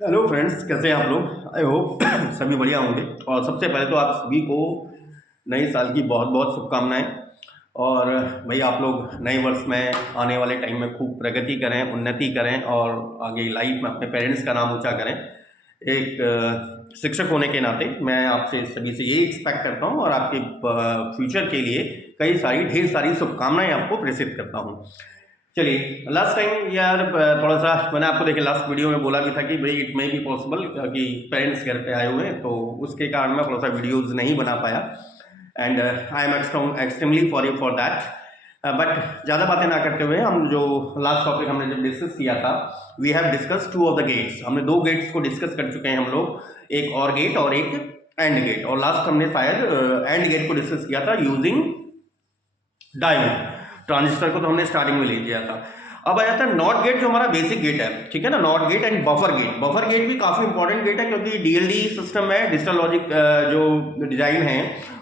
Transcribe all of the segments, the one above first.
Hello friends, कैसे हैं आप लोग? आई होप सभी बढ़िया होंगे। और सबसे पहले तो आप सभी को नए साल की बहुत बहुत शुभकामनाएं। और भाई आप लोग नए वर्ष में आने वाले टाइम में खूब प्रगति करें, उन्नति करें और आगे लाइफ में अपने पेरेंट्स का नाम ऊंचा करें। एक शिक्षक होने के नाते मैं आपसे सभी से यही एक्सपेक्ट करता हूं और आपके फ्यूचर के लिए कई सारी ढेर सारी शुभकामनाएं आपको प्रेषित करता हूं। चलिए, लास्ट टाइम यार थोड़ा सा मैंने आपको देखे लास्ट वीडियो में बोला भी था कि भाई इट मे बी पॉसिबल कि पेरेंट्स घर पे आए हुए हैं, तो उसके कारण मैं थोड़ा सा वीडियोस नहीं बना पाया। And I am extremely sorry for that. But ज़्यादा बातें ना करते हुए हम जो लास्ट टॉपिक हमने जब डिस्कस किया था, we have discuss two of the gates. हमने दो गेट्स को डिस्कस कर चुके हैं हम लोग, एक और गेट और एक एंड गेट। और लास्ट हमने शायद एंड गेट को डिस्कस किया था यूजिंग डायोड। ट्रांजिस्टर को तो हमने स्टार्टिंग में ले लिया था। अब आ जाता है नॉट गेट, जो हमारा बेसिक गेट है, ठीक है ना। NOT gate and buffer gate. Buffer gate भी काफी इंपॉर्टेंट गेट है, क्योंकि डीएलडी सिस्टम में डिजिटल लॉजिक जो डिजाइन है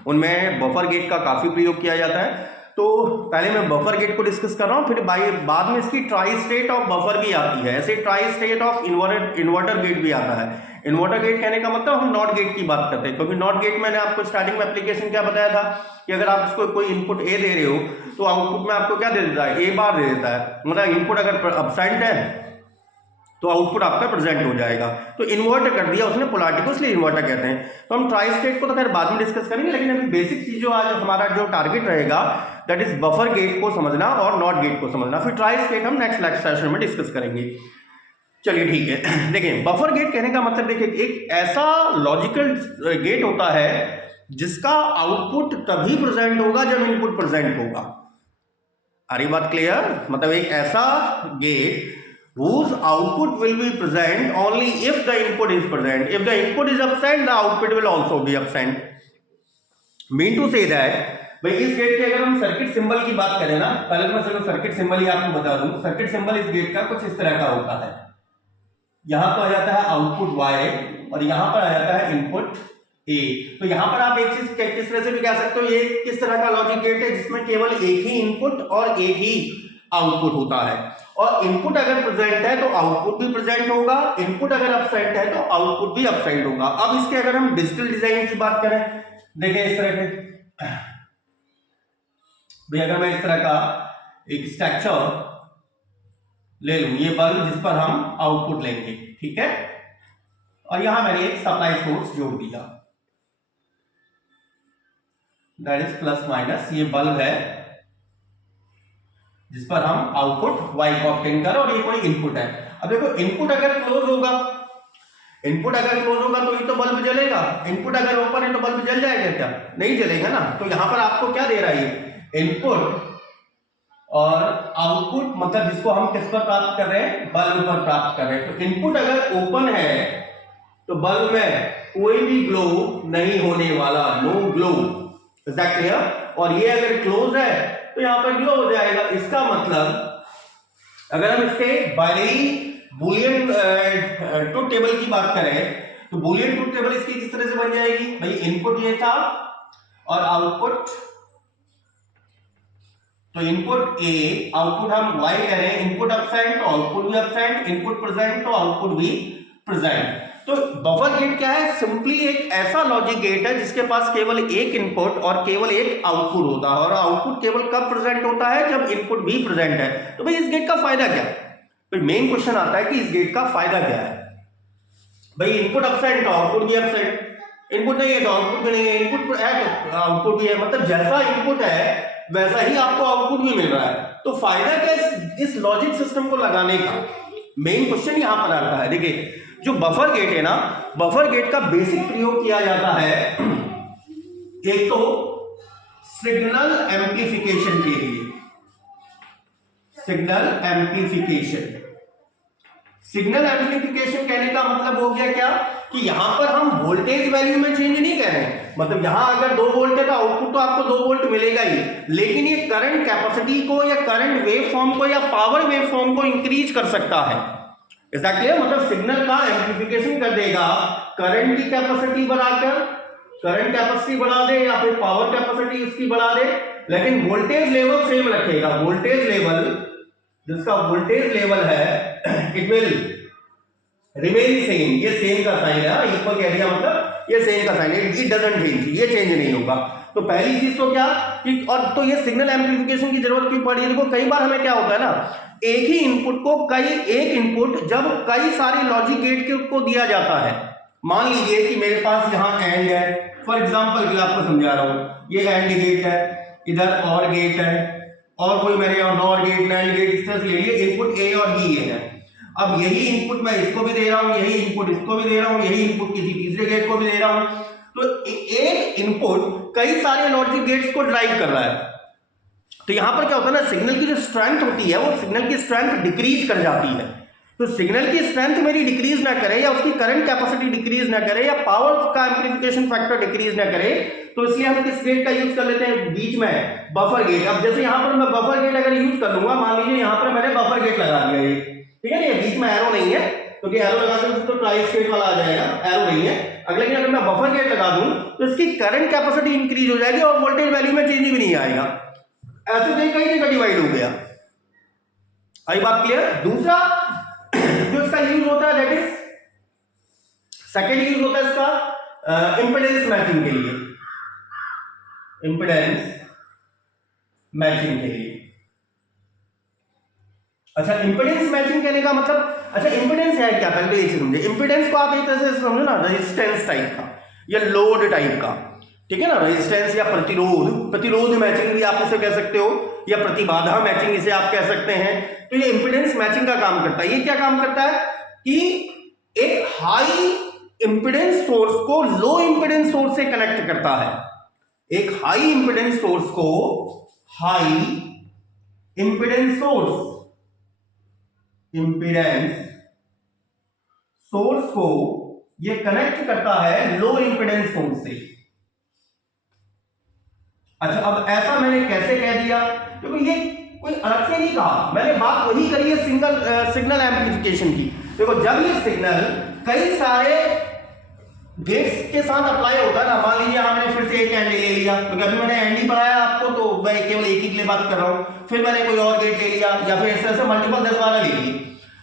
उनमें बफर गेट का काफी प्रयोग किया जाता है। तो पहले मैं बफर गेट को डिस्कस कर रहा हूं, फिर बाद में इसकी ट्राई स्टेट ऑफ बफर भी आती है, ऐसे tri state of inverter gate भी आता है। इन्वर्टर गेट कहने का मतलब हम नॉट गेट की बात करते हैं, क्योंकि नॉट गेट मैंने आपको स्टार्टिंग में एप्लीकेशन क्या बताया था कि अगर आप इसको कोई इनपुट ए दे रहे हो तो आउटपुट में आपको क्या दे देता है, ए बार दे देता है। मतलब इनपुट अगर अब्सेंट है तो आउटपुट आपका प्रेजेंट हो जाएगा। तो इन्वर्टर कर दिया उसने पोलैरिटी को, इसलिए इन्वर्टर कहते हैं। तो हम ट्राई स्टेट को तो खैर बाद में डिस्कस करेंगे, लेकिन अभी बेसिक चीज जो आज हमारा जो टारगेट रहेगा दैट इज बफर गेट को समझना और नॉट गेट को समझना। फिर ट्राई स्टेट हम नेक्स्ट सेशन में डिस्कस करेंगे। चलिए ठीक है। देखिए, बफर गेट कहने का मतलब, देखिए एक ऐसा लॉजिकल गेट होता है जिसका आउटपुट तभी प्रेजेंट होगा जब इनपुट प्रेजेंट होगा। अरे बात क्लियर? मतलब एक ऐसा gate whose output will be present only if the input is present. If the input is absent, the output will also be absent. Mean to say that, भाई इस गेट के अगर हम सर्किट सिंबल की बात करें ना, पहले तो मैं चलो सर्किट सिंबल ही आपको बता दूं। सर्किट सिंबल इस गेट का कुछ इस तरह का होता है। यहां तो आ जाता है आउटपुट y और यहां पर आ जाता है इनपुट a। तो यहां पर आप एक चीज किस तरह से भी कह सकते हो, ये किस तरह का लॉजिक गेट है जिसमें केवल एक ही इनपुट और एक ही आउटपुट होता है। और इनपुट अगर प्रेजेंट है तो आउटपुट भी प्रेजेंट होगा, इनपुट अगर एब्सेंट है तो आउटपुट भी एब्सेंट होगा। अब इसके अगर हम डिजिटल डिजाइन की बात करें, देखिए इस तरह के भाई, अगर मैं इस तरह का एक स्ट्रक्चर ले लूं, ये बल्ब जिस पर हम आउटपुट लेंगे, ठीक है, और यहां मैंने एक सप्लाई सोर्स जोड़ दिया, दैट इज प्लस माइनस। ये बल्ब है जिस पर हम आउटपुट y को ऑब्टेन कर, और ये कोई इनपुट है। अब देखो, इनपुट अगर क्लोज होगा, इनपुट अगर क्लोज होगा तो ही तो बल्ब जलेगा। इनपुट अगर ओपन है तो बल्ब जल जाएगा क्या? नहीं जलेगा ना। तो यहां पर आपको क्या दे रहा है, इनपुट और आउटपुट, मतलब जिसको हम किस पर प्राप्त कर रहे हैं, बल्ब पर प्राप्त कर रहे हैं। तो इनपुट अगर ओपन है तो बल्ब में कोई भी ग्लो नहीं होने वाला, no glow. Is that clear? और ये अगर क्लोज है तो यहां पर ग्लो हो जाएगा। इसका मतलब अगर हम इसके बाइनरी बुलियन ट्रुथ टेबल की बात करें तो बुलियन ट्रुथ टेबल इसकी किस तरह से बन जाएगी, भाई इनपुट ये था और आउटपुट, तो इनपुट ए, आउटपुट हम y करें, इनपुट एब्सेंट तो आउटपुट भी एब्सेंट, इनपुट प्रेजेंट तो आउटपुट भी प्रेजेंट। तो बफर गेट क्या है? सिंपली एक ऐसा लॉजिक गेट है जिसके पास केवल एक इनपुट और केवल एक आउटपुट होता है, और आउटपुट केवल कब प्रेजेंट होता है, जब इनपुट भी प्रेजेंट है। तो भाई इस गेट का फायदा क्या है? तो मेन क्वेश्चन आता है कि इस गेट का फायदा क्या है। भाई इनपुट एब्सेंट तो आउटपुट भी एब्सेंट, इनपुट नहीं है तो आउटपुट भी नहीं है, इनपुट है तो आउटपुट भी है। मतलब जैसा इनपुट है वैसा ही आपको आउटपुट भी मिल रहा है। तो फायदा क्या इस लॉजिक सिस्टम को लगाने का? मेन क्वेश्चन यहां पर आता है। देखिए, जो बफर गेट है ना, बफर गेट का बेसिक प्रयोग किया जाता है एक तो सिग्नल एम्प्लीफिकेशन के लिए। सिग्नल एम्प्लीफिकेशन, सिग्नल एम्प्लीफिकेशन कहने का मतलब हो गया क्या कि यहां पर हम वोल्टेज वैल्यू में चेंज नहीं कर रहे हैं। मतलब यहां अगर 2 वोल्ट है तो आउटपुट तो आपको 2 वोल्ट मिलेगा ही, लेकिन ये करंट कैपेसिटी को या करंट वेव फॉर्म को या पावर वेव फॉर्म को इंक्रीज कर सकता है। Is that clear? मतलब सिग्नल का एम्प्लीफिकेशन कर देगा, करंट की कैपेसिटी बढ़ाकर, करंट कैपेसिटी बढ़ा दे या फिर पावर कैपेसिटी इसकी बढ़ा दे, लेकिन वोल्टेज लेवल सेम रखेगा। वोल्टेज लेवल, जिसका वोल्टेज लेवल है, इट विल रिमेन सेम, ये सेम का साइन है, इक्वल कह दिया मतलब ये सेम का साइन है, इट डजंट चेंज, ये चेंज नहीं होगा। तो पहली चीज तो क्या कि, और तो ये सिग्नल एम्पलीफिकेशन की जरूरत क्यों पड़ी है? देखो कई बार हमें क्या होता है ना, एक ही इनपुट को एक इनपुट जब कई सारे लॉजिक गेट को दिया जाता है, मान लीजिए कि मेरे पास यहाँ एंड है, फॉर एग्जाम्पल के लिए आपको समझा रहा हूँ, ये एंड गेट है, इधर और गेट है, और कोई मैंने यहाँ नॉर गेट, नैंड गेट इस तरह से ले लिए, इनपुट ए और बी है। अब यही इनपुट मैं इसको भी दे रहा हूं, यही इनपुट इसको भी दे रहा हूं, यही इनपुट किसी तीसरे गेट को भी दे रहा हूं, तो एक इनपुट कई सारे लॉजिक गेट्स को ड्राइव कर रहा है। तो यहां पर क्या होता है ना, सिग्नल की जो स्ट्रेंथ होती है वो सिग्नल की स्ट्रेंथ डिक्रीज कर जाती है। तो सिग्नल की स्ट्रेंथ मेरी डिक्रीज ना करे, या उसकी करंट कैपेसिटी डिक्रीज ना करे, या पावर का एम्प्लीफिकेशन फैक्टर डिक्रीज ना करे, तो इसलिए हम किस गेट का यूज कर लेते हैं बीच में? Buffer gate. अब जैसे यहां पर मैं बफर गेट अगर यूज कर लूंगा, मान लीजिए यहां पर मैंने बफर गेट लगा दिया, ये ठीक है ना, ये बीच में एरो नहीं है, क्योंकि एरो लगाते हैं तो ट्राई स्टेट वाला आ जाएगा, एरो नहीं है। लेकिन अगर मैं बफर गेट लगा दूं तो इसकी करंट कैपेसिटी इंक्रीज हो जाएगी और वोल्टेज वैल्यू में चेंज भी नहीं आएगा। ऐसे तो कई जगह डिवाइड हो गया। आई बात क्लियर? दूसरा जो इसका यूज होता है, दैट इज सेकेंड यूज होता है इसका इंपेडेंस मैचिंग के लिए, इंपेडेंस मैचिंग के लिए। अच्छा, इंपेडेंस मैचिंग कहने का मतलब, अच्छा इंपेडेंस है क्या? पहले एक समझे, इंपेडेंस को आप एक तरह से समझो ना, रेजिस्टेंस टाइप का या लोड टाइप का, ठीक है ना, रेजिस्टेंस या प्रतिरोध मैचिंग भी आप इसे कह सकते हो, या प्रतिबाधा मैचिंग इसे आप कह सकते हैं। तो ये इंपेडेंस मैचिंग का काम करता है। ये क्या काम करता है कि एक हाई इंपेडेंस सोर्स को लो इंपेडेंस सोर्स से कनेक्ट करता है, एक हाई इंपेडेंस सोर्स को हाई इंपेडेंस सोर्स को ये कनेक्ट करता है लो इंपेडेंस सोर्स से। अच्छा, अब ऐसा मैंने कैसे कह दिया? क्योंकि ये कोई अलग से नहीं कहा, मैंने बात वही करी है सिग्नल एम्प्लीफिकेशन की। देखो जब ये सिग्नल कई सारे गेट्स के साथ अप्लाई होता है ना, मान लीजिए हमने फिर से एक एंड ले लिया, क्योंकि अभी मैंने एंड ही पढ़ाया आपको, तो मैं केवल एक ही के लिए बात कर रहा हूं, फिर मैंने कोई और गेट ले लिया, या फिर इस तरह से मल्टीपल 10-12 ले लिए,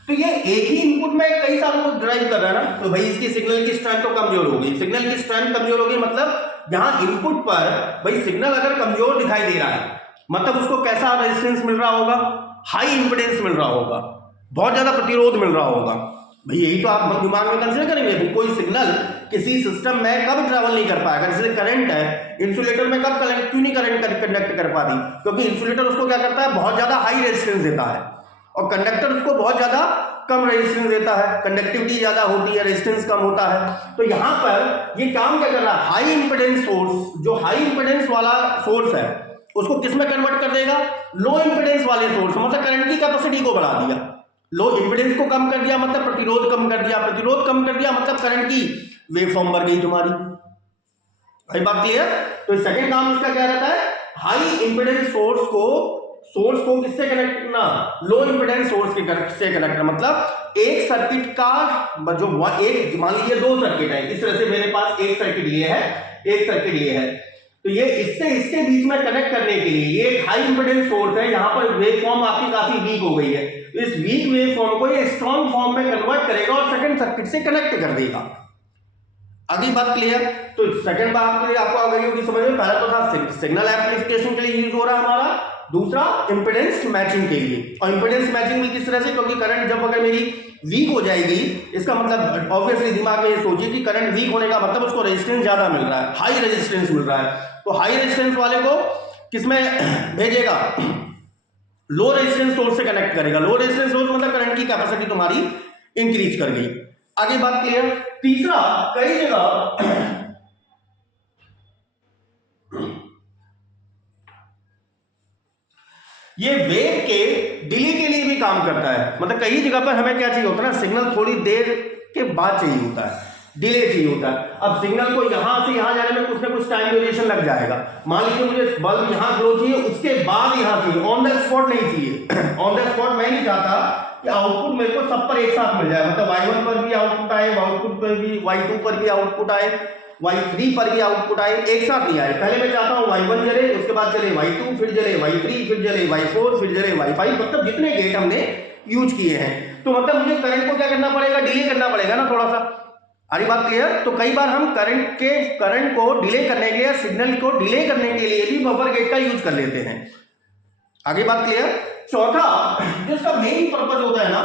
तो ये एक ही इनपुट में कई सारों को ड्राइव कर रहा है ना, तो भाई इसकी सिग्नल की स्ट्रेंथ तो कमजोर होगी। सिग्नल की स्ट्रेंथ कमजोर होगी मतलब यहां इनपुट पर भाई सिग्नल अगर कमजोर दिखाई दे रहा है, मतलब उसको कैसा रेजिस्टेंस मिल रहा होगा? हाई इंपेडेंस मिल रहा होगा, बहुत ज्यादा प्रतिरोध मिल रहा होगा। भाई यही तो आप दिमाग में कंसीडर करेंगे, कोई सिग्नल किसी सिस्टम में कब ट्रैवल नहीं कर पाएगा। जैसे करंट है, इंसुलेटर में कब क्यों नहीं करंट कंडक्ट कर पाती? क्योंकि इंसुलेटर उसको क्या करता है, बहुत ज्यादा हाई रेजिस्टेंस देता है, और कंडक्टर उसको बहुत ज्यादा कम रेजिस्टेंस देता है, कंडक्टिविटी ज्यादा होती है, रेजिस्टेंस कम होता है। तो यहां पर ये काम क्या कर रहा है, हाई इंपेडेंस सोर्स, जो हाई इंपेडेंस वाला सोर्स है उसको किस में कन्वर्ट कर देगा? लो इंपेडेंस वाले सोर्स, मतलब करंट की कैपेसिटी को बढ़ा दिया। लो इंपेडेंस को कम कर दिया मतलब प्रतिरोध कम कर दिया, प्रतिरोध कम कर दिया मतलब करंट की वेव फॉर्म बढ़ गई तुम्हारी। भाई बात क्लियर? तो सेकंड काम इसका क्या रहता है, हाई इंपेडेंस सोर्स को किससे कनेक्ट करना? लो इंपेडेंस सोर्स से कनेक्ट करना। मतलब एक सर्किट का जो एक, मान लीजिए 2 सर्किट है, इस तरह से मेरे पास एक सर्किट ये है, एक सर्किट ये है, तो ये इसके बीच में कनेक्ट करने के लिए ये एक हाई इंपेडेंस सोर्स है, यहां पर वेव फॉर्म आपकी काफी वीक हो गई है, इस वीक वेव फॉर्म को ये स्ट्रॉन्ग फॉर्म में कन्वर्ट करेगा और सेकंड सर्किट से कनेक्ट कर देगा। अगली बात क्लियर? तो सेकंड बात के लिए आपको आ गई होगी समझ में। पहला तो था सिग्नल एम्प्लीफिकेशन के लिए यूज हो रहा है हमारा, दूसरा इंपेडेंस मैचिंग के लिए। और इंपेडेंस मैचिंग भी किस तरह से, क्योंकि करंट जब अगर मेरी वीक हो जाएगी, इसका मतलब ऑब्वियसली दिमाग में ये सोचिए कि करंट वीक होने का मतलब उसको रेजिस्टेंस ज्यादा मिल रहा है, हाई रेजिस्टेंस मिल रहा है, तो हाई रेजिस्टेंस वाले को किसमें भेजेगा? लो रेजिस्टेंस सोर्स से कनेक्ट करेगा। लो रेजिस्टेंस सोर्स मतलब करंट की कैपेसिटी तुम्हारी इंक्रीज कर गई। आगे बात क्लियर? तीसरा, कई जगह ये वेव के डिले के लिए भी काम करता है। मतलब कई जगह पर हमें क्या चाहिए होता है ना, सिग्नल थोड़ी देर के बाद चाहिए होता है, डिले चाहिए होता है। अब सिग्नल को यहां से यहां जाने में कुछ ना कुछ टाइम ड्यूरेशन लग जाएगा। मान लीजिए मुझे बल्ब यहां ग्लो चाहिए, उसके बाद यहां चाहिए, ऑन द स्पॉट नहीं चाहिए। ऑन द स्पॉट मैं नहीं चाहता कि आउटपुट मेरे को सब पर एक साथ मिल जाए, मतलब y1 पर भी आउटपुट आए, आउटपुट पर भी y2 पर भी आउटपुट आए, y3 पर भी आउटपुट आए, एक साथ नहीं आए। पहले मैं चाहता हूं y1 जले, उसके बाद चले y2, फिर जले y3, फिर जले y4, फिर जले y5, मतलब जितने गेट हमने यूज किए हैं। तो मतलब मुझे करंट को क्या करना पड़ेगा, डिले करना पड़ेगा ना थोड़ा सा। अरे बात क्लियर। तो कई बार हम करंट को डिले करने के लिए, सिग्नल को डिले करने के लिए भी बफर गेट का यूज कर लेते हैं। आगे बात क्लियर। चौथा जो इसका मेन पर्पज होता है ना,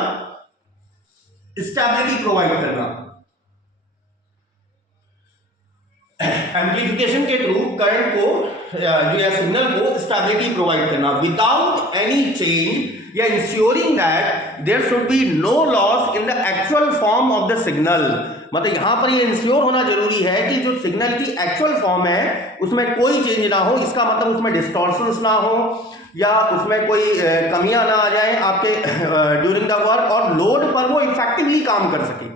स्टेबिलिटी प्रोवाइड करना। एम्प्लीफिकेशन के थ्रू करंट को जो है सिग्नल को स्टेबिलिटी प्रोवाइड करना विदाउट एनी चेंज या ensuring that there should be no loss in the actual form of the signal. मतलब यहां पर ये इंश्योर होना जरूरी है कि जो सिग्नल की एक्चुअल फॉर्म है उसमें कोई चेंज ना हो। इसका मतलब उसमें डिस्टॉर्शंस ना हो या उसमें कोई कमियां ना आ जाए आपके ड्यूरिंग द वर्क, और लोड पर वो इफेक्टिवली काम कर सके,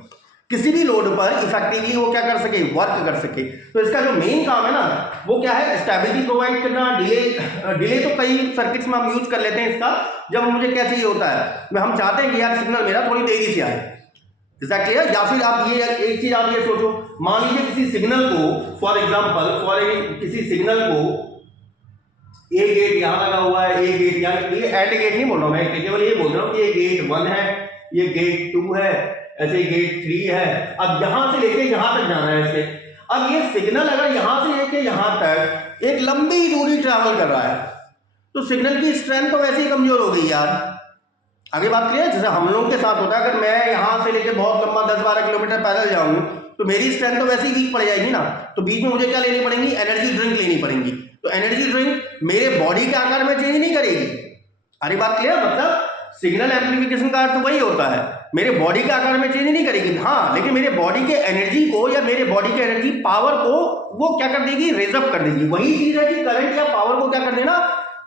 किसी भी लोड पर इफेक्टिवली वो क्या कर सके, वर्क कर सके। तो इसका जो मेन काम है ना वो क्या है, स्टेबिलिटी प्रोवाइड करना। डिले तो कई सर्किट्स में हम यूज कर लेते हैं इसका, जब मुझे क्या चाहिए होता है, हम चाहते हैं कि यार सिग्नल मेरा थोड़ी देरी से आए, क्लियर। या फिर आप ये एक चीज आप ये सोचो, मान लीजिए किसी सिग्नल को फॉर एग्जांपल किसी सिग्नल को ए गेट यहां लगा हुआ है, ए गेट यहाँ, ये एंड गेट नहीं बोल रहा हूं मैं, केवल ये बोल रहा हूं कि ये गेट 1 है, ये गेट 2 है, ऐसे गेट 3 है। अब यहां से लेके यहां तक जाना है इसके। अब ये सिग्नल अगर यहां से लेके यहां तक एक लंबी दूरी ट्रैवल कर रहा है तो सिग्नल की स्ट्रेंथ तो वैसे ही कमजोर हो गई यार। आगे बात क्लियर। जैसे हम लोगों के साथ होता है, अगर मैं यहां से लेके बहुत लंबा 10-12 किलोमीटर पैदल जाऊं तो मेरी स्ट्रेंथ तो वैसे ही वीक पड़ जाएगी ना। तो बीच में मुझे क्या लेनी पड़ेगी, एनर्जी ड्रिंक लेनी पड़ेगी। तो एनर्जी ड्रिंक मेरे बॉडी के आकार में चेंज नहीं करेगी। अरे बात क्लियर। मतलब सिग्नल एम्प्लीफिकेशन का अर्थ वही होता है, मेरे बॉडी के आकार में चेंज नहीं करेगी, हाँ, लेकिन मेरे बॉडी के एनर्जी को या मेरे बॉडी के एनर्जी पावर को वो क्या कर देगी, रेजअप कर देगी। वही चीज है कि करंट या पावर को क्या कर देना,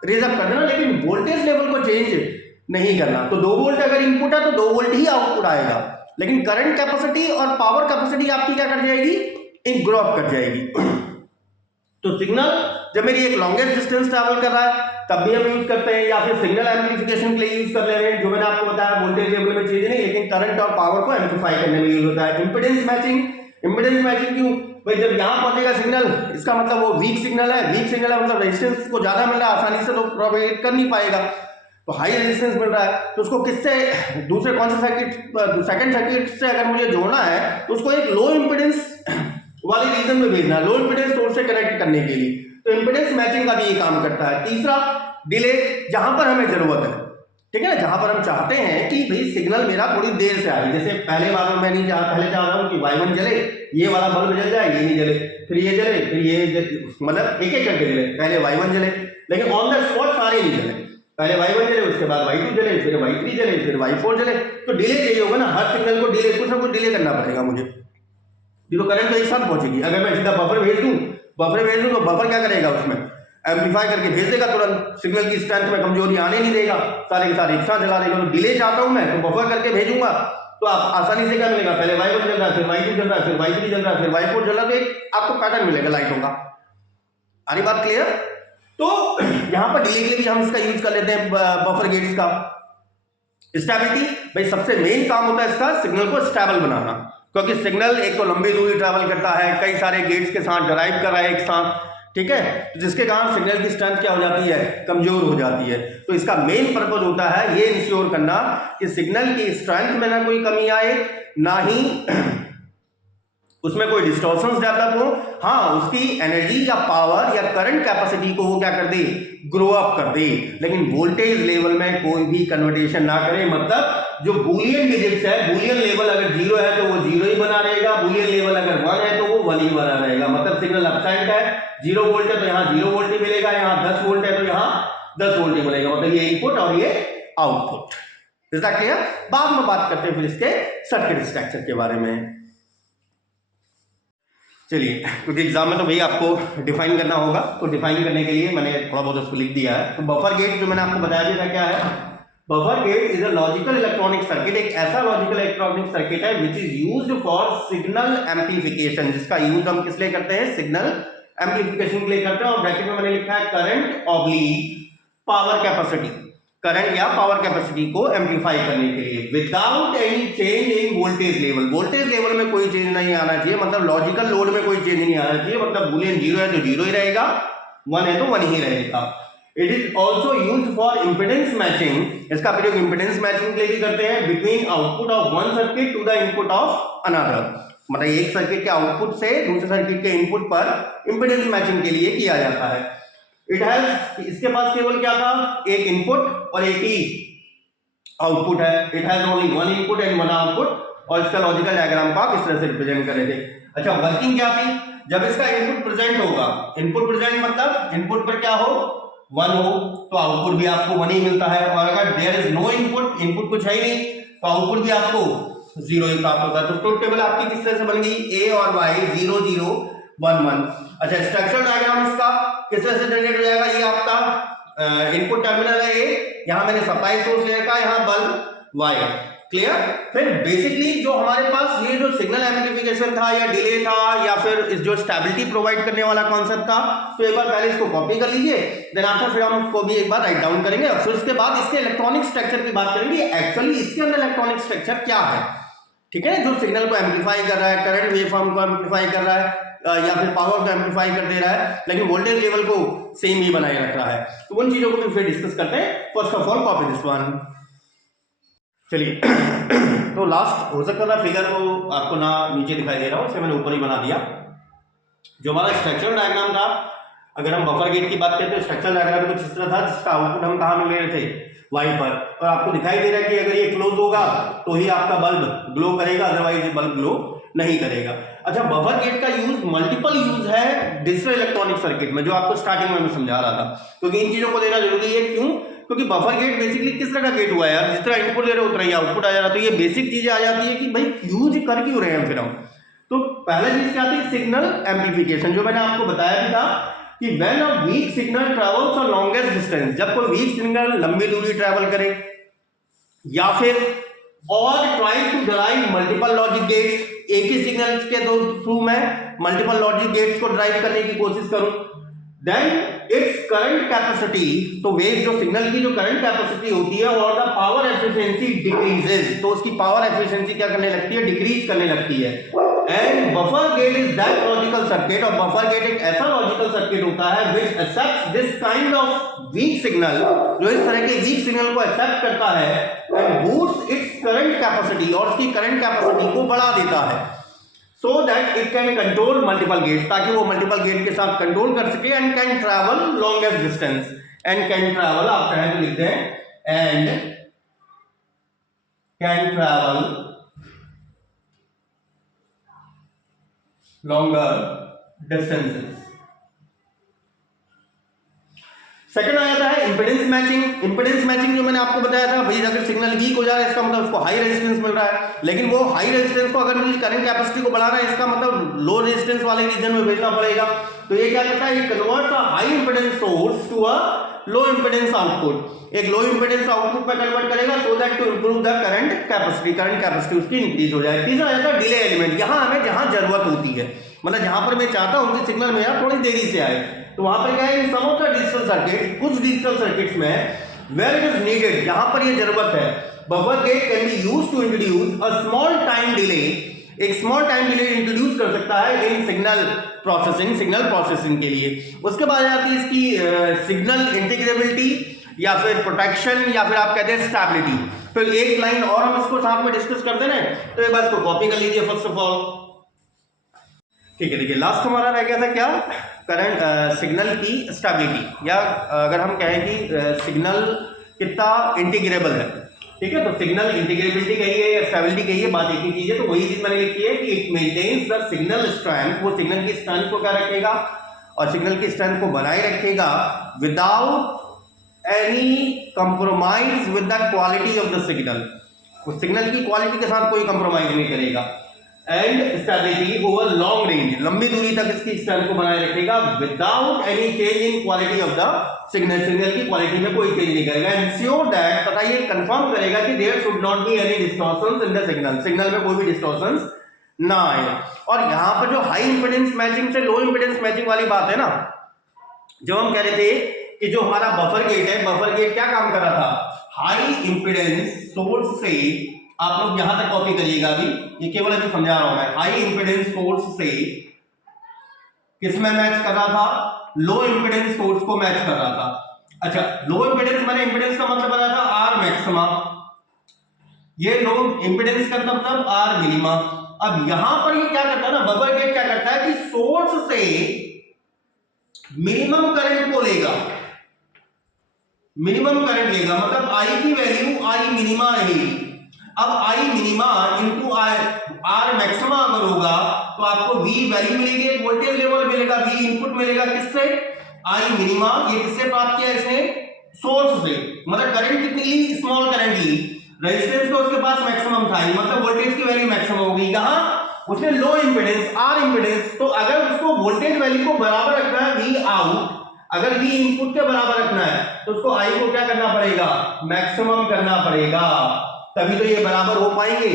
रेजअप कर देना, लेकिन वोल्टेज लेवल को चेंज नहीं करना। तो 2 वोल्ट अगर इनपुट है तो 2 वोल्ट ही आउटपुट आएगा, लेकिन करंट कैपेसिटी और पावर कैपेसिटी आपकी क्या कर जाएगी, एक ग्रो अप कर जाएगी। तो सिग्नल जब मेरी एक लॉन्गेस्ट डिस्टेंस ट्रैवल कर रहा है तब भी हम यूज करते हैं, या फिर सिग्नल एम्प्लीफिकेशन के लिए यूज कर ले रहे हैं, जो मैंने आपको बताया वोल्टेज लेवल में चेंज नहीं, लेकिन करंट और पावर को एम्प्लीफाई करने में यूज होता है। इंपेडेंस मैचिंग क्यों भाई, जब यहां पहुंचेगा सिग्नल, इसका मतलब वो वीक सिग्नल है, मतलब रेजिस्टेंस को ज्यादा मिल रहा है, आसानी से तो प्रोपेगेट कर नहीं पाएगा। तो हाई रेजिस्टेंस मिल रहा है तो उसको किससे, दूसरे कौन से सेकंड सर्किट से अगर मुझे जोड़ना है तो उसको एक लो इंपेडेंस वाले रीजन में भेजना है, लो इंपेडेंस सोर्स से कनेक्ट करने के लिए। तो इंपेडेंस मैचिंग का भी ये काम करता है। तीसरा, डिले, जहां पर हमें जरूरत है, ठीक है ना, जहां पर हम चाहते हैं कि भाई सिग्नल मेरा थोड़ी देर से आए। जैसे पहले बार में मैं नहीं पहले चाह रहा हूं कि Y1 जले, ये वाला बल्ब जल जाए, ये नहीं जले, फिर ये जले, फिर ये मतलब एक एक करके जले, पहले Y1 जले, लेकिन ऑन द स्पॉट सारे नहीं जले। पहले Y1 जले, उसके बाद Y2 जले, फिर Y3 जले, फिर Y4 जले। तो डिले चाहिए होगा ना, हर सिग्नल को डिले, कुछ ना कुछ डिले करना पड़ेगा मुझे। तो करंट तो एक साथ पहुंचेगी। अगर मैं सीधा बफर भेज दूं तो बफर क्या करेगा, उसमें एम्पलीफाई करके भेज देगा तुरंत, सिग्नल की स्ट्रेंथ में कमजोरी आने नहीं देगा, सारे के सारे एक साथ चला देगा। तो डिले चाहता हूं मैं तो बफर करके भेजूंगा, तो आप आसानी से क्या मिलेगा, पहले Y1 चल रहा है, फिर Y2 चल रहा है, फिर Y3 चल रहा है, फिर Y4 चल रहा है, तो एक आपको पैटर्न मिलेगा लाइटों का। आ रही बात क्लियर। तो यहां पर डिले के लिए भी हम इसका यूज कर लेते हैं बफर गेट्स का। स्टेबिलिटी, भाई सबसे मेन काम होता है इसका सिग्नल को स्टेबल बनाना, क्योंकि सिग्नल एक तो लंबी दूरी ट्रैवल करता है, कई सारे गेट्स के साथ ड्राइव कर रहा है एक साथ, ठीक है, जिसके कारण सिग्नल की स्ट्रेंथ क्या हो जाती है, कमजोर हो जाती है। तो इसका मेन पर्पज होता है ये इंश्योर करना कि सिग्नल की स्ट्रेंथ में ना कोई कमी आए, ना ही उसमें कोई डिस्टॉर्शंस डेवलप हो, हाँ उसकी एनर्जी या पावर या करंट कैपेसिटी को वो क्या कर दे, ग्रो अप कर दे, लेकिन वोल्टेज लेवल में कोई भी कन्वर्टेशन ना करे। मतलब जो बूलियन डिजिट्स है, बूलियन लेवल अगर 0 है तो वो 0 ही बना रहेगा, बूलियन लेवल अगर 1 है तो वो 1 ही बना रहेगा। मतलब सिग्नल अपसाइड है, 0 वोल्ट है तो यहाँ 0 वोल्ट ही मिलेगा, यहाँ 10 वोल्ट है तो यहाँ 10 वोल्ट ही मिलेगा। मतलब ये इनपुट और ये आउटपुट। Is that clear. बाद में बात करते हैं फिर इसके सर्किट स्ट्रक्चर के बारे में। चलिए, क्योंकि एग्जाम में तो भाई आपको डिफाइन करना होगा, तो डिफाइन करने के लिए मैंने थोड़ा बहुत उसको लिख दिया है। तो बफर गेट जो मैंने आपको बताया भी था क्या है, buffer gate is a logical electronic circuit, एक ऐसा लॉजिकल इलेक्ट्रॉनिक सर्किट है which is used for signal amplification, जिसका यूज हम किस लिए करते हैं, सिग्नल एम्प्लीफिकेशन के लिए करते हैं। और ब्रैकेट में मैंने लिखा है current oblique power capacity, current या पावर कैपेसिटी को एम्प्लीफाई करने के लिए without any change in voltage level. Voltage level में कोई चेंज नहीं आना चाहिए, मतलब लॉजिकल लोड में कोई चेंज नहीं आना चाहिए। मतलब बूलियन 0 है तो 0 ही रहेगा, 1 है तो 1 ही रहेगा। It is also use for impedance matching, इसका प्रयोग इम्पिडेंस मैचिंग के लिए भी करते हैं between output of one circuit to the input of another, मतलब एक सर्किट के आउटपुट से दूसरे सर्किट के इनपुट पर इम्पिडेंस मैचिंग के लिए किया जाता है। इट हैज, इसके पास केवल क्या था, एक इनपुट और एक ही आउटपुट है। It has only one input and one output, और इसका लॉजिकल डायग्राम का किस तरह से रिप्रेजेंट कर रहे थे। अच्छा, वर्किंग क्या थी, जब इसका इनपुट प्रेजेंट होगा, इनपुट प्रेजेंट मतलब इनपुट पर क्या हो, वन हो, तो आउटपुट भी आपको वन ही मिलता है, और अगर there is no input, input कुछ है ही नहीं, तो आउटपुट भी आपको जीरो ही प्राप्त होगा। तो ट्रुथ टेबल आपकी किस तरह से बन गई, ए और वाई 0 0 1 1। अच्छा, स्ट्रक्चरल डायग्राम इसका किस तरह से जनरेट हो जाएगा, ये आपका इनपुट टर्मिनल है, ये यहां मैंने सप्लाई सोर्स ले रखा है, यहां बल्ब वाई, क्लियर। फिर बेसिकली जो हमारे पास ये जो सिग्नल एम्प्लीफिकेशन था या डिले था या फिर इस जो स्टेबिलिटी प्रोवाइड करने वाला कॉन्सेप्ट था, तो एक बार पहले इसको कॉपी कर लीजिए, देन आफ्टर फिर हम उसको भी एक बार राइट डाउन करेंगे, और फिर उसके बाद इसके इलेक्ट्रॉनिक स्ट्रक्चर की बात करेंगे, एक्चुअली इसके अंदर इलेक्ट्रॉनिक स्ट्रक्चर क्या है, ठीक है, जो सिग्नल को एम्प्लीफाई कर रहा है, करंट वेवफॉर्म को एम्प्लीफाई कर रहा है, या फिर पावर को एम्प्लीफाई कर दे रहा है, लेकिन वोल्टेज लेवल को सेम ही बनाए रख रहा है। तो उन चीजों को भी फिर डिस्कस करते हैं। First of all copy this one. चलिए, तो लास्ट हो सकता था फिगर को आपको ना नीचे दिखाई दे रहा हो, इसे मैंने ऊपर ही बना दिया। जो हमारा स्ट्रक्चरल डायग्राम था, अगर हम बफर गेट की बात करें तो स्ट्रक्चरल डायग्राम कुछ इस तरह था, जिसका आउटपुट हम कहाँ मिल रहे थे, वाई पर, और आपको दिखाई दे रहा है कि अगर ये क्लोज होगा तो ही आपका बल्ब ग्लो करेगा, अदरवाइज ये बल्ब ग्लो नहीं करेगा। अच्छा, बफर गेट का यूज मल्टीपल यूज है डिजिटल इलेक्ट्रॉनिक सर्किट में, जो आपको स्टार्टिंग में मैं समझा रहा था, क्योंकि इन चीजों को देना जरूरी है। क्यों? क्योंकि बफर गेट बेसिकली किस तरह का गेट हुआ है यार, जिस तरह इनपुट ले रहे हो उतना ही आउटपुट आ जा रहा है, तो ये बेसिक चीजें आ जाती है कि भाई यूज कर क्यों रहे हैं फिर हम। तो पहला चीज क्या थी, सिग्नल एम्प्लीफिकेशन, जो मैंने आपको बताया भी था कि when a weak signal travels a longest distance, जब कोई वीक सिग्नल लंबी दूरी ट्रेवल करे, या फिर और trying to drive multiple logic gates, एक ही सिग्नल के दो थ्रू में मल्टीपल लॉजिक गेट्स को ड्राइव करने की कोशिश करूं, देन इट्स करंट कैपेसिटी, तो वेव जो सिग्नल की जो करंट कैपेसिटी होती है और द पावर एफिशिएंसी डिक्रीजेस, तो उसकी पावर एफिशिएंसी क्या करने लगती है, डिक्रीज करने लगती है। And buffer gate is that logical circuit, और बफर गेट एक ऐसा लॉजिकल सर्किट होता है which accepts this kind of weak signal, जो इस तरह के वीक सिग्नल को एक्सेप्ट करता है, and boost it's current capacity, और उसकी करंट कैपेसिटी को बढ़ा देता है, so that it can control multiple gates, ताकि वो मल्टीपल गेट के साथ कंट्रोल कर सके, and can travel longest distance, and can travel, आप चाहें तो लिखते हैं and can travel longer distances. Second आ जाता है इंपेडेंस मैचिंग। इंपेडेंस मैचिंग जो मैंने आपको बताया था, भाई अगर सिग्नल वीक हो जा रहा है इसका मतलब उसको हाई रेजिस्टेंस मिल रहा है, लेकिन वो हाई रेजिस्टेंस को अगर मुझे करंट कैपेसिटी को बढ़ाना है, इसका मतलब लो रेजिस्टेंस वाले रीजन में भेजना पड़ेगा। तो ये क्या करता है, ये converts a high impedance source to a low impedance output, एक लो इंपेडेंस आउटपुट में कन्वर्ट करेगा, so that to improve the current capacity उसकी इंक्रीज हो जाए। तीसरा आ जाता है डिले एलिमेंट, यहां हमें जहां जरूरत होती है, मतलब जहां पर मैं चाहता हूं कि सिग्नल मेरा थोड़ी देरी से आए, तो वहां पर क्या है, some of the digital circuit, कुछ डिजिटल सर्किट्स में वेयर इट इज नीडेड, जहां पर ये जरूरत है, buffer gate can be used to introduce a small time delay, एक स्मॉल टाइम डिले इंट्रोड्यूस कर सकता है इन सिग्नल प्रोसेसिंग के लिए। उसके बाद आती है इसकी सिग्नल इंटीग्रेबिलिटी, या फिर प्रोटेक्शन, या फिर आप कहते हैं स्टेबिलिटी। फिर एक लाइन और हम इसको साथ में डिस्कस करते हैं, तो एक बार इसको कॉपी कर लीजिए फर्स्ट ऑफ ऑल, ठीक है। देखिए लास्ट हमारा रह गया था क्या, करंट सिग्नल की स्टेबिलिटी, या अगर हम कहें कि सिग्नल कितना इंटीग्रेबल है, ठीक है। तो सिग्नल इंटीग्रेबिलिटी कहिए या स्टेबिलिटी कहिए, बात एक ही चीज है। तो वही चीज मैंने लिखी है कि it maintains the signal strength, वो सिग्नल की स्ट्रेंथ को क्या रखेगा, और सिग्नल की स्ट्रेंथ को बनाए रखेगा without any compromise with the quality of the signal, वो सिग्नल की क्वालिटी के साथ कोई कंप्रोमाइज नहीं करेगा। And stability over long range, लंबी दूरी तक इसकी स्ट्रेंथ को बनाए रखेगा without any change in quality of the signal, signal की क्वालिटी में कोई चेंज नहीं करेगा। एंश्योर दैट, तथा ये कंफर्म करेगा कि there should not be any distortions in the signal, signal में कोई भी डिस्टॉर्शंस ना आए। और यहां पर जो हाई इंपेडेंस मैचिंग से लो इंपेडेंस मैचिंग वाली बात है ना, जो हम कह रहे थे कि जो हमारा बफर गेट है, बफर गेट क्या काम कर रहा था, हाई इंपेडेंस सोर्स से, आप लोग यहां तक कॉपी करिएगा, अभी ये केवल अभी समझा रहा हूं मैं, हाई इंपेडेंस सोर्स से किसमें मैच कर रहा था, लो इंपेडेंस सोर्स को मैच कर रहा था। अच्छा, लो इम्पीडेंस मैंने इम्पीडेंस का मतलब बताया था आर मैक्सिमा, ये लो इम्पीडेंस का मतलब आर मिनिमा। अब यहां पर ये क्या करता है ना, बफर गेट क्या करता है कि सोर्स से मिनिमम करंट को लेगा, मिनिमम करंट लेगा, मतलब आई की वैल्यू आई मिनिमा रहेगी। अब आई मिनिमा इंटू आर मैक्सिमा अगर होगा तो आपको वी वैल्यू मिलेगी, एक वोल्टेज लेवल मिलेगा, वी इनपुट मिलेगा किससे, आई मिनिमा। ये किससे प्राप्त किया इसने, सोर्स से, मतलब करंट कितनी ली, स्मॉल करंट ली, रेजिस्टेंस तो उसके पास मैक्सिमम था, मतलब वोल्टेज की वैल्यू मैक्सिमम होगी। कहां, उसने लो इंपेडेंस आर इंपेडेंस, तो अगर उसको वोल्टेज वैल्यू को बराबर रखना है वी आउट, अगर वी इनपुट के बराबर रखना है तो उसको आई को क्या करना पड़ेगा, मैक्सिमम करना पड़ेगा, तभी तो ये बराबर हो पाएंगे।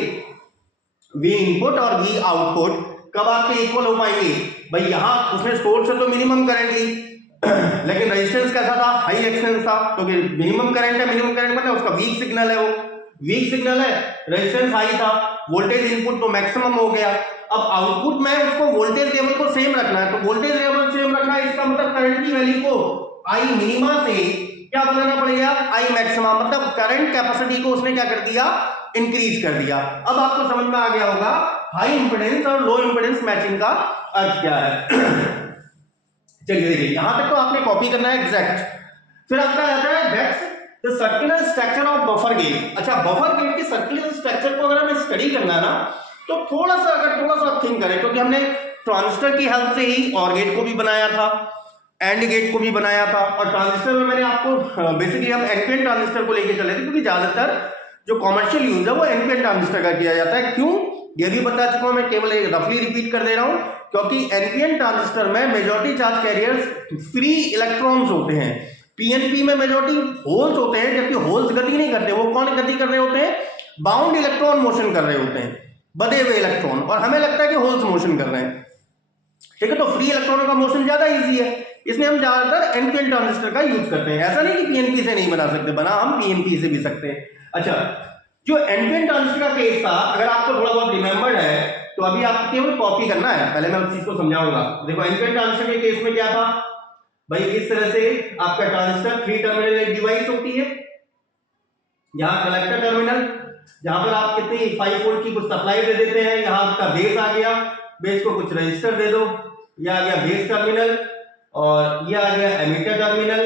वी इनपुट और वी आउटपुट कब आपके इक्वल हो पाएंगे, भाई यहां उसने सोर्स से तो मिनिमम करंट ली लेकिन रेजिस्टेंस कैसा था, हाई रेजिस्टेंस था, क्योंकि मिनिमम करंट है, मिनिमम करंट मतलब उसका वीक सिग्नल है, वो वीक सिग्नल है, रेजिस्टेंस हाई था, वोल्टेज इनपुट तो मैक्सिमम हो गया। अब आउटपुट में उसको वोल्टेज लेवल को सेम रखना है, तो वोल्टेज लेवल सेम रखना है, इसका मतलब करंट की वैल्यू को आई मिनिमा से क्या बनाना पड़ेगा, आई मैक्सिमा, मतलब करंट कैपेसिटी को उसने क्या कर दिया, इंक्रीज कर दिया। अब आपको समझ में आ गया होगा हाई इंपेडेंस और लो इंपेडेंस मैचिंग का अर्थ क्या है। चलिए देखिए, यहां तक तो आपने कॉपी करना है एग्जैक्ट। फिर आपका आता है that's the circular structure of buffer gate. अच्छा, बफर गेट के सर्कुलर स्ट्रक्चर को अगर हमें स्टडी करना है ना, तो थोड़ा सा थिंक करें, क्योंकि हमने ट्रांजिस्टर की हेल्प से ही और गेट को भी बनाया था, एंड गेट को भी बनाया था, और ट्रांजिस्टर में मैंने आपको बेसिकली हम एनपीएन ट्रांजिस्टर को लेके चले थे, क्योंकि ज्यादातर जो कमर्शियल यूज है वो एनपीएन ट्रांजिस्टर का किया जाता है। क्यों, ये भी बता चुका हूं मैं, केवल रफली रिपीट कर दे रहा हूं, क्योंकि एनपीएन ट्रांजिस्टर में majority charge carriers free electrons होते हैं, पीएनपी में मेजॉरिटी होल्स होते हैं, जबकि होल्स गति नहीं करते, वो कौन गति कर रहे होते हैं, बाउंड इलेक्ट्रॉन मोशन कर रहे होते हैं, बधे हुए इलेक्ट्रॉन, और हमें लगता है कि होल्स मोशन कर रहे हैं, ठीक है, तो फ्री इलेक्ट्रॉनों का मोशन ज्यादा इजी है, इसलिए हम ज्यादातर एनपीएन ट्रांजिस्टर का यूज करते हैं। ऐसा नहीं कि पीएनपी से नहीं बना सकते, बना हम पीएनपी से भी सकते हैं। अच्छा, जो एनपीएन ट्रांजिस्टर का केस था, अगर आपको थोड़ा बहुत रिमेंबर्ड है तो अभी आपको केवल कॉपी करना है, पहले मैं उस चीज को समझाऊंगा। देखो, एनपीएन ट्रांजिस्टर के केस में क्या था भाई, इस तरह से आपका ट्रांजिस्टर 3 टर्मिनल एक डिवाइस होती है, यहां कलेक्टर टर्मिनल, जहां पर आप कितनी 5 वोल्ट की कुछ सप्लाई दे देते हैं, यहां आपका बेस आ गया, बेस को कुछ रजिस्टर दे दो, यह आ गया बेस टर्मिनल, और यह आ गया एमिटर टर्मिनल,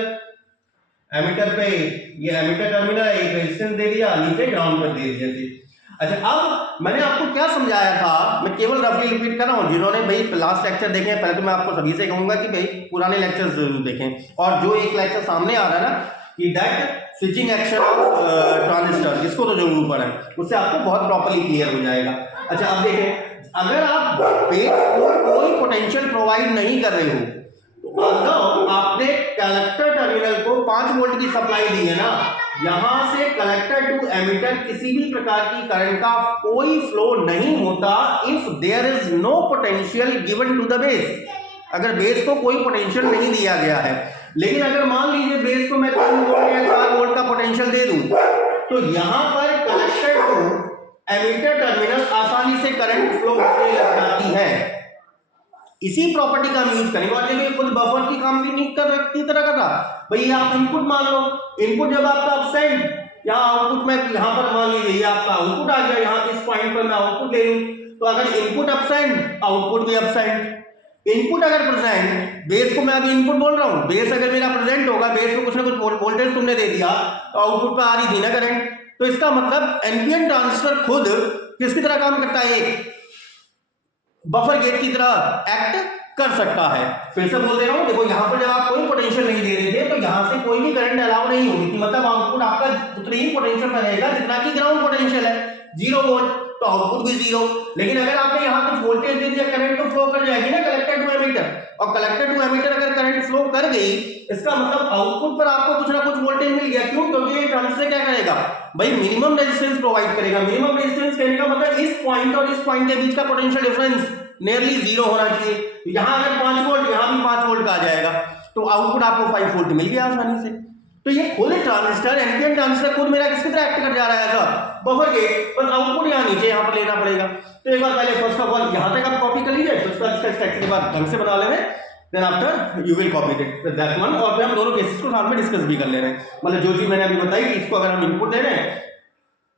एमिटर पे ये एमिटर टर्मिनल एक रेजिस्टेंस दे दिया, नीचे ग्राउंड पर दे दिया। अच्छा, अब मैंने आपको क्या समझाया था, मैं केवल रफली रिपीट कर रहा हूं, जिन्होंने भाई लास्ट लेक्चर देखे हैं, पहले तो मैं आपको सभी से कहूंगा कि भाई पुराने लेक्चर्स जरूर देखें, और जो एक लेक्चर सामने आ रहा है ना कि that switching action of transistor, इसको तो जरूर पढ़ें, उससे आपको बहुत प्रॉपर्ली क्लियर हो जाएगा। अच्छा, अब देखें, अगर आप बेस को कोई पोटेंशियल प्रोवाइड नहीं कर रहे हो, तो आपने कलेक्टर टर्मिनल को 5 वोल्ट की सप्लाई दी है ना, यहां से कलेक्टर टू एमिटर किसी भी प्रकार की करंट का कोई फ्लो नहीं होता if there is no potential given to the base, अगर बेस को कोई पोटेंशियल नहीं दिया गया है। लेकिन अगर मान लीजिए बेस को मैं 3 वोल्ट या 4 वोल्ट का पोटेंशियल दे दूं, तो यहां पर कलेक्टर टू एमिटर टर्मिनल आसानी से करंट फ्लो होने लग जाती है। इसी प्रॉपर्टी का हम यूज करेंगे, और देखिए कुछ बफर की काम भी नहीं की तरह कर रहा भाई, आप इनपुट मान लो, इनपुट जब आपका अपसेंट, यहाँ आउटपुट में, यहाँ पर मान लीजिए ये आपका आउटपुट आ गया, यहाँ इस पॉइंट पर मैं आउटपुट ले लूं, तो अगर इनपुट अपसेंट, आउटपुट भी अपसेंट, इनपुट अगर प्रेजेंट, बेस को मैं अभी इनपुट बोल रहा हूँ, बेस अगर मेरा प्रेजेंट होगा, बेस को कुछ ना कुछ वोल्टेज तुमने दे दिया, तो आउटपुट पर आ रही थी ना करंट, तो इसका मतलब एनपीएन ट्रांजिस्टर खुद किसकी तरह काम करता है, बफर गेट की तरह एक्ट कर सकता है। फिर से बोल दे रहा हूं, देखो यहां पर जब आप कोई पोटेंशियल नहीं दे रहे थे, तो यहां से कोई भी करंट अलाउ नहीं होगी थी, मतलब आउटपुट आपका उतनी ही पोटेंशियल में रहेगा जितना कि ग्राउंड पोटेंशियल है, 0 वोल्ट, तो आउटपुट भी 0। लेकिन अगर आपने यहां कुछ वोल्टेज दे दिया, करंट तो फ्लो कर जाएगी ना कलेक्टर टू एमिटर, और कलेक्टर टू एमिटर अगर करंट फ्लो कर गई, इसका मतलब आउटपुट पर आपको कुछ ना कुछ वोल्टेज मिल गया। क्यों, क्योंकि ये ट्रांजिस्टर क्या करेगा भाई, मिनिमम रेजिस्टेंस प्रोवाइड करेगा। मिनिमम रेजिस्टेंस कहने का मतलब इस पॉइंट और इस पॉइंट के बीच का पोटेंशियल डिफरेंस नियरली 0 होना चाहिए। यहां अगर 5 वोल्ट, यहां भी 5 वोल्ट का आ जाएगा, तो आउटपुट आपको 5 वोल्ट मिल गया आसानी से। तो ये खुद ट्रांजिस्टर, एनपीएन ट्रांजिस्टर खुद मेरा किसकी तरह एक्ट कर जा रहा है, ऐसा बफर गेट, बस आउटपुट यहां नीचे यहां पर लेना पड़ेगा। तो एक बार पहले फर्स्ट ऑफ ऑल यहां तक आप कॉपी कर लीजिए, तो इसका स्ट्रक्चर के बाद ढंग से बना लेंगे, then after you will copy that one, और फिर हम दोनों केसेस को साथ में डिस्कस भी कर ले रहे हैं। मतलब जो चीज मैंने अभी बताई कि इसको अगर हम इनपुट दे रहे हैं,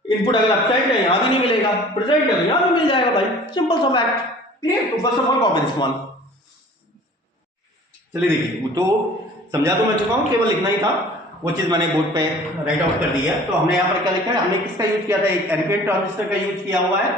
इनपुट अगर अपसाइड है यहां भी नहीं मिलेगा, प्रेजेंट है यहां भी मिल जाएगा भाई, सिंपल सा फैक्ट, क्लियर। तो first of all copy this one. चलिए देखिए, तो समझा तो मैं चुका हूं, केवल लिखना ही था, वो चीज मैंने बोर्ड पे राइट आउट कर दी है। तो हमने यहाँ पर क्या लिखा है, हमने किसका यूज किया था, एक एनपीएन ट्रांजिस्टर का यूज किया हुआ है,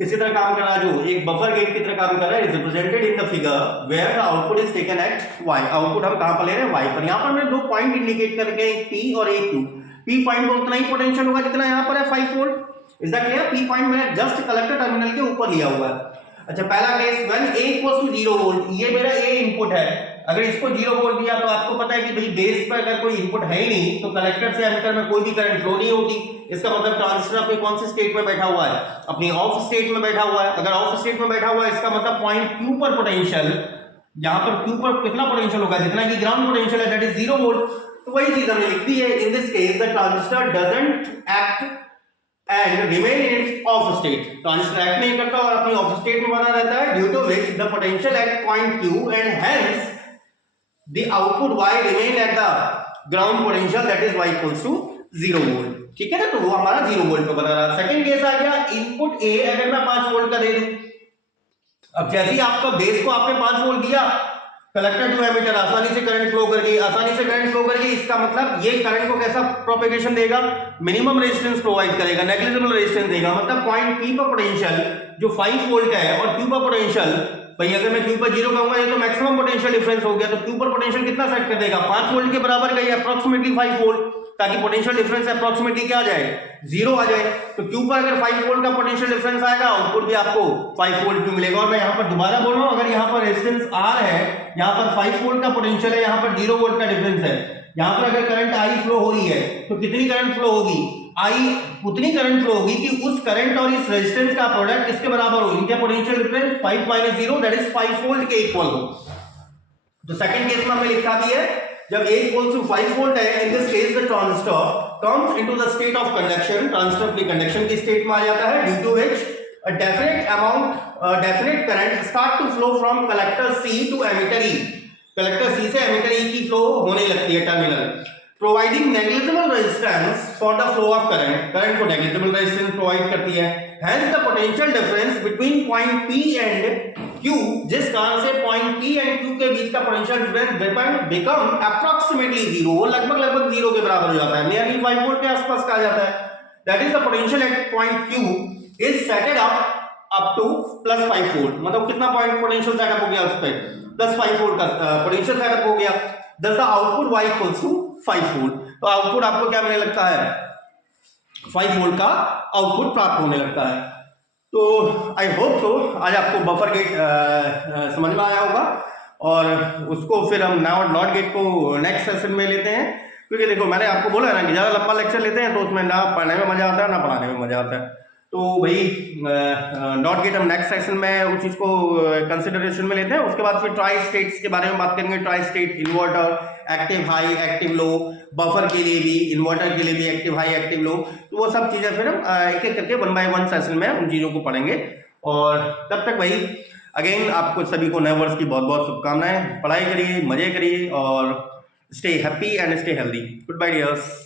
किसी तरह काम कर रहा है, जो एक बफर गेट की तरह काम कर रहा है, is represented in the figure where the output is taken at y। Output हम कहां पर ले रहे हैं, y पर। यहां पर मैंने दो पॉइंट इंडिकेट करके, एक p और एक q। p पॉइंट पर उतना ही पोटेंशियल होगा जितना यहां पर है 5 volt. Is that clear? p point मैंने जस्ट कलेक्टर टर्मिनल के ऊपर लिया हुआ है। अच्छा, पहला case when a equals to 0 volt, ये मेरा a इनपुट है। अगर इसको 0 वोल्ट दिया तो आपको पता है कि भाई बेस पर अगर कोई इनपुट है ही नहीं तो कलेक्टर से एमिटर में कोई भी करंट फ्लो नहीं होगी। इसका मतलब ट्रांजिस्टर अपने कौन से स्टेट में बैठा हुआ है, अपनी ऑफ स्टेट में बैठा हुआ है। अगर ऑफ स्टेट में बैठा हुआ है, इसका मतलब पॉइंट Q पर पोटेंशियल, यहां पर Q पर कितना पोटेंशियल होगा, जितना कि ग्राउंड पोटेंशियल है, दैट इज 0 वोल्ट। तो वही चीज हमने लिख दी है, in this case the transistor doesn't act and remain in its of state. Transistor act नहीं करता और अपनी ऑफ स्टेट में बना रहता है, due to which the potential at point Q and hence the output y remain at the ground potential, that is y equals to 0 volt। ठीक है ना, तो वो हमारा 0 वोल्ट पे बना रहा। सेकंड केस आ गया, इनपुट a अगर मैं 5 वोल्ट का दे दूं, अब जैसे ही आपका बेस को आपने 5 वोल्ट दिया, कलेक्टर टू एमिटर आसानी से करंट फ्लो कर गई, आसानी से करंट फ्लो कर गई। इसका मतलब ये करंट को कैसा प्रोपेगेशन देगा, मिनिमम रेजिस्टेंस प्रोवाइड करेगा, नेग्लिजिबल रेजिस्टेंस देगा। मतलब पॉइंट P पर पोटेंशियल जो 5 वोल्ट है और Q पर पोटेंशियल, भाई अगर मैं Q पर 0 कहूंगा ये तो मैक्सिमम पोटेंशियल डिफरेंस हो गया, तो Q पर पोटेंशियल कितना सेट कर देगा, 5 वोल्ट के बराबर का, अप्रोक्सीमेटली 5 वोल्ट, ताकि पोटेंशियल डिफरेंस अप्रोक्सीमेटली क्या आ जाए, 0 आ जाए। तो Q पर अगर 5 वोल्ट का पोटेंशियल डिफरेंस आएगा, आउटपुट भी आपको 5 वोल्ट क्यों मिलेगा। और मैं यहाँ पर दोबारा बोल रहा हूँ, अगर यहाँ पर रेजिस्टेंस R है, यहाँ पर 5 वोल्ट का पोटेंशियल है, यहाँ पर 0 वोल्ट का डिफरेंस है, यहाँ पर अगर करंट I फ्लो हो रही है तो कितनी करंट फ्लो होगी, I उतनी करंट फ्लो होगी कि उस करंट और इस रेजिस्टेंस का प्रोडक्ट किसके बराबर हो, इनके potential difference 5 minus 0 that is 5 volt के इक्वल हो। तो सेकंड केस में हमने लिखा भी है, जब A इक्वल्स टू 5 वोल्ट है, in this case the transistor comes into the state of conduction, transistor अपनी कंडक्शन की स्टेट में आ जाता है, due to which a definite current start to flow from collector C to emitter E। Collector C से emitter E की flow होने लगती है terminal, providing negligible resistance for the flow of current, current को नेग्लिजिबल रेजिस्टेंस प्रोवाइड करती है। Hence the potential difference between point P and Q, जिस कारण से पॉइंट P एंड Q के बीच का पोटेंशियल डिफरेंस बिकम अप्रोक्सीमेटली 0, वो लगभग 0 के बराबर हो जाता है, नियरली 5 वोल्ट के आसपास का आ जाता है। That is the potential at point Q is setted up to plus 5 volt. मतलब कितना पॉइंट पोटेंशियल सेटअप हो गया उस पे, प्लस 5 वोल्ट का पोटेंशियल सेटअप हो गया। Thus the output y equals to 5 volt. तो आउटपुट आपको क्या मिलने लगता है, 5 वोल्ट का आउटपुट प्राप्त होने लगता है। तो आई होप सो आज आपको बफर गेट समझ में आया होगा, और उसको फिर हम नॉट गेट को नेक्स्ट सेशन में लेते हैं। क्योंकि देखो मैंने आपको बोला है ना कि ज़्यादा लंबा लेक्चर लेते हैं तो उसमें ना पढ़ने में मजा आता है ना पढ़ाने में मजा आता है। तो भाई नॉट गेट हम नेक्स्ट सेशन में उस चीज़ को कंसिडरेशन में लेते हैं। उसके बाद फिर ट्राई स्टेट्स के बारे में बात करेंगे, tri state inverter, active high active low, buffer के लिए भी, इन्वर्टर के लिए भी एक्टिव हाई एक्टिव लो। तो वो सब चीज़ें फिर हम एक एक करके 1 बाय 1 सेशन में उन चीज़ों को पढ़ेंगे। और तब तक भाई अगेन आपको सभी को नए वर्ष की बहुत बहुत शुभकामनाएं। पढ़ाई करिए, मजे करिए और stay happy and stay healthy. Goodbye dears.